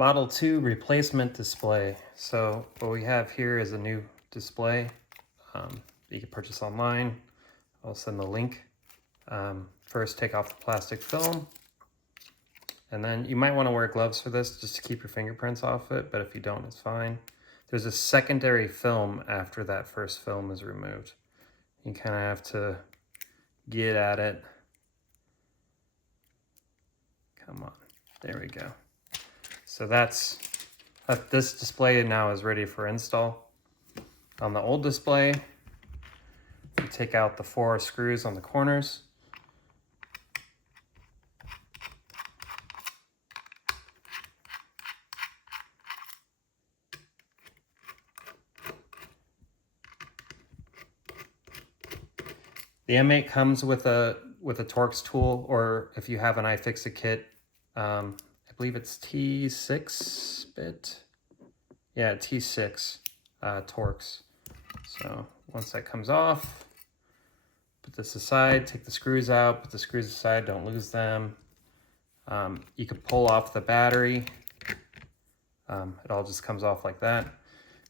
Model 2 replacement display. So what we have here is a new display you can purchase online. I'll send the link. First, take off the plastic film. And then you might want to wear gloves for this just to keep your fingerprints off it, but if you don't, it's fine. There's a secondary film after that first film is removed. You kind of have to get at it. Come on, there we go. So this display now is ready for install. On the old display, you take out the 4 screws on the corners. The M8 comes with a Torx tool, or if you have an iFixit kit, I believe it's T6 bit. Yeah, T6 Torx. So once that comes off, put this aside, take the screws out, put the screws aside, don't lose them. You could pull off the battery. It all just comes off like that.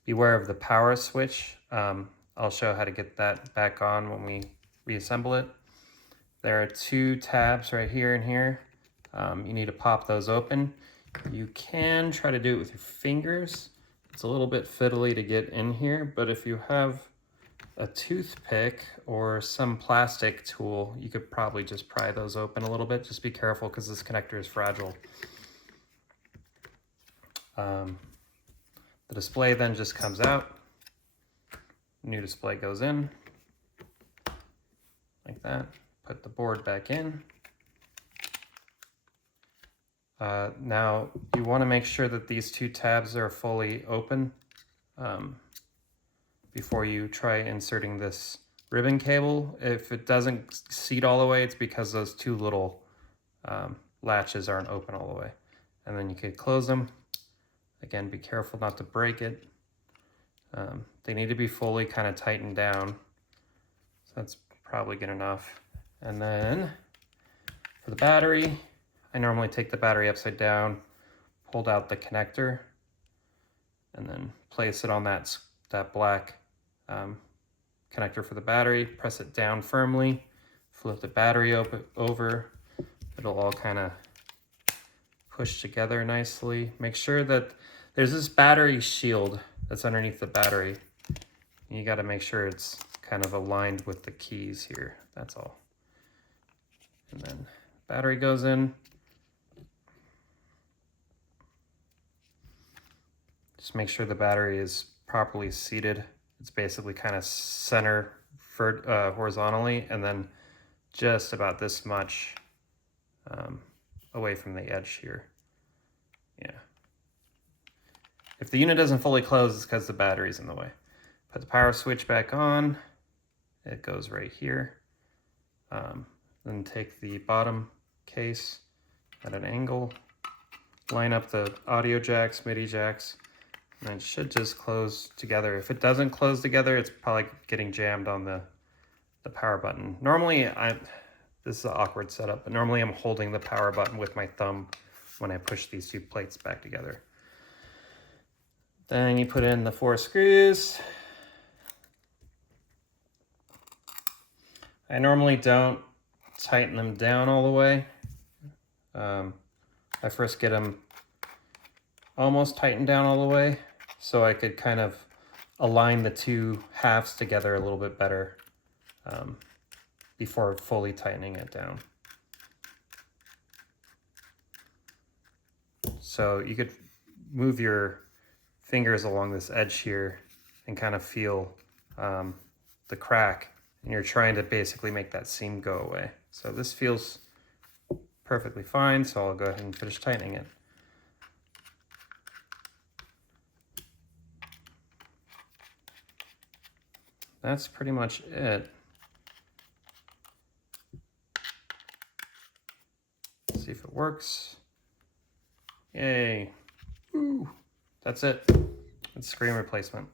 Beware of the power switch. I'll show how to get that back on when we reassemble it. There are 2 tabs right here and here. You need to pop those open. You can try to do it with your fingers. It's a little bit fiddly to get in here, but if you have a toothpick or some plastic tool, you could probably just pry those open a little bit. Just be careful because this connector is fragile. The display then just comes out. New display goes in like that. Put the board back in. Now you want to make sure that these 2 tabs are fully open before you try inserting this ribbon cable. If it doesn't seat all the way, it's because those 2 little latches aren't open all the way. And then you could close them. Again, be careful not to break it. They need to be fully kind of tightened down. So that's probably good enough. And then for the battery, I normally take the battery upside down, pulled out the connector, and then place it on that black connector for the battery. Press it down firmly, flip the battery over. It'll all kind of push together nicely. Make sure that there's this battery shield that's underneath the battery. You got to make sure it's kind of aligned with the keys here. That's all. And then battery goes in. Just make sure the battery is properly seated. It's basically kind of center horizontally, and then just about this much away from the edge here. Yeah. If the unit doesn't fully close, it's because the battery's in the way. Put the power switch back on. It goes right here. Then take the bottom case at an angle. Line up the audio jacks, MIDI jacks, and it should just close together. If it doesn't close together, it's probably getting jammed on the power button. Normally, this is an awkward setup, but normally I'm holding the power button with my thumb when I push these 2 plates back together. Then you put in the 4 screws. I normally don't tighten them down all the way. I first get them almost tightened down all the way so I could kind of align the 2 halves together a little bit better before fully tightening it down. So you could move your fingers along this edge here and kind of feel the crack, and you're trying to basically make that seam go away. So this feels perfectly fine, so I'll go ahead and finish tightening it. That's pretty much it. Let's see if it works. Yay. Woo. That's it. It's screen replacement.